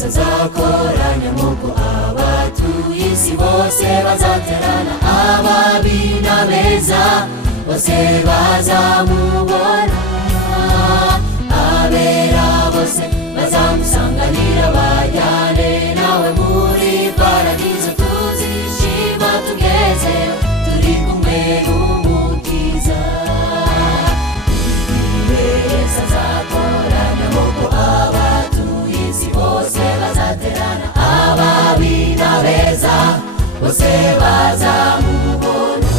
Yesu azakoranya nk'uko abatuye isi bose bazaterana, ababi n'abeza bose bazamubona, abera bose bazamusanganira bajyane nawe muri paradizo, tuzishima tugezeyo turi kumwe n'umukiza. Yesu azakoranya nk'uko abatuye isi bose bazaterana, ababi n'abeza bose bazamubona,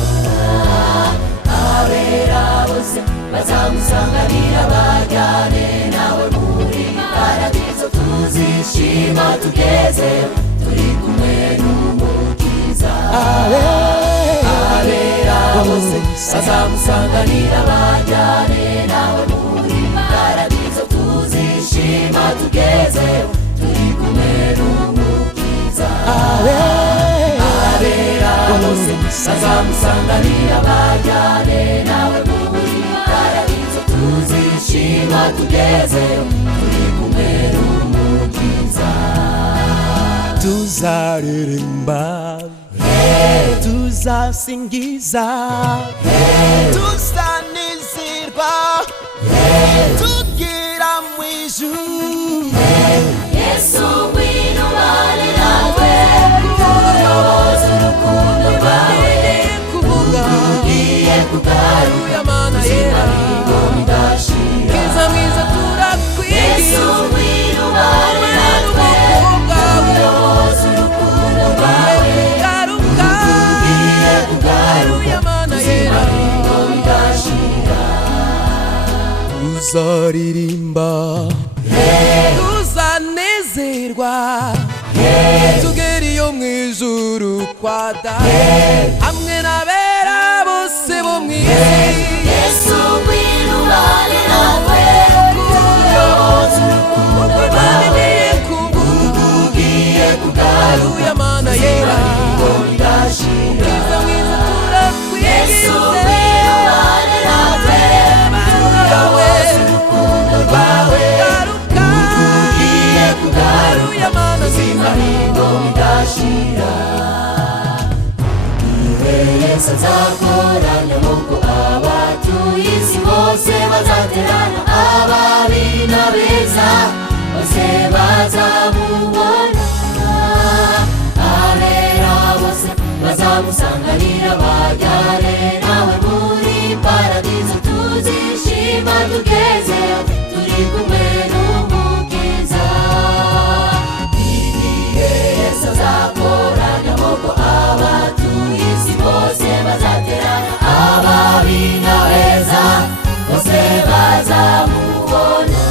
abera bose bazamusanganira bajyane nawe muri paradizo, tuzishima tugezeyo turi kumwe n'umukiza. Abera bose bazamusanganira bajyane nawe muri paradizo, tuzishima tugezeyo turi kumwe n'umukiza. Abera bose bazamusanganira bajyane nawe muri paradizo, tuzishima tugezeyo turi kumwe n'umukiza. Tuzaririmba, tuzasingiza, tuzanezerwa, tugira mu ijuru. Yesu ngwino ubane natwe, uyoboze urukundo rwawe, ugiye kugaruka ubuzima bw'ingo bidashira. Yesu ngwino ubane natwe, uyoboze urukundo rwawe, ugiye kugaruka ubuzima bw'ingo bidashira. Tuzaririmba, tuzanezerwa, tugera iyo mu ijuru kwa Data, hamwe n'abera bose bo mu isi. Yesu ngwino ubane natwe, uyoboze urukundo rwawe, ugiye kugaruka ubuzima bw'ingo bidashira. Yesu ngwino ubane natwe, uyoboze urukundo rwawe, ugiye kugaruka ubuzima bw'ingo bidashira. Yesu azakoranya nk'uko abatuye isi bose bazaterana, ababi n'abeza bose bazamubona, abera bose bazamusanganira bajyane nawe muri paradizo, tuzishima tugezeyo turi kumwe n'umukiza. Igihe Yesu azakoranya nk'uko abatuye isi bose bazaterana, ababi n'abeza bose bazamubona,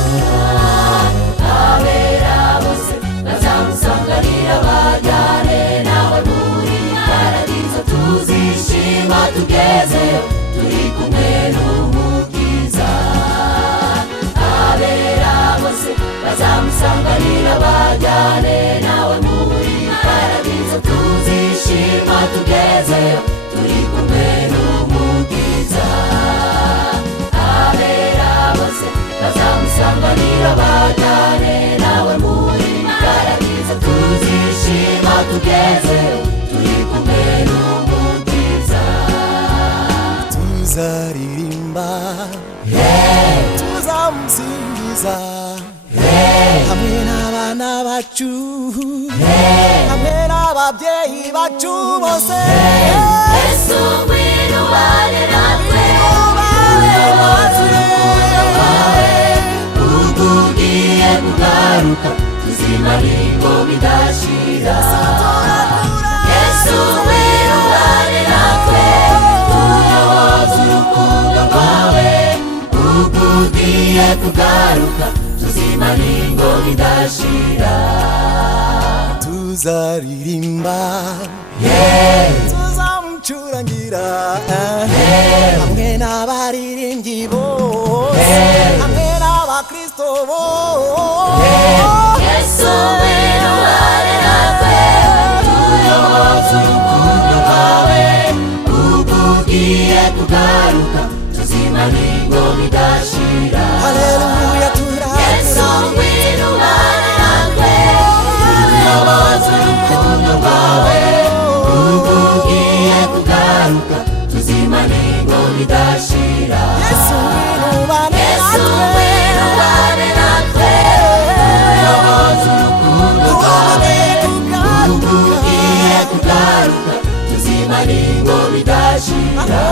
abera bose bazamusanganira bajyane nawe muri paradizo, tuzishima tugezeyo turi kumwe n'umukiza. Abera bose bazamusanganira bajyane nawe muri paradizo, tuzishima tugezeyo turi kumwe n'umukiza. Abera bose bazamusanganira bajyane nawe muri paradizo, tuzishima tugezeyo turi kumwe n'umukiza. Tuzaririmba, tuzamusingiza, hamwe n'abana bacu, hamwe n'ababyeyi bacu bose. Yesu ngwino ubane natwe, uyoboze urukundo rwawe, ugiye kugaruka ubuzima bw'ingo bidashira. Yesu ngwino ubane natwe, uyoboze urukundo rwawe, ugiye kugaruka ubuzima bw'ingo bidashira. Tuzaririmba, tuzamucurangira, hamwe n'abaririmbyi bose, hamwe n'abakristo bose. Yesu ngwino ubane natwe, uyoboze urukundo rwawe, ugiye kugaruka ubuzima bw'ingo bidashira. Haleluya, Yesu ngwino ubane natwe, tuzimana ingo bidashira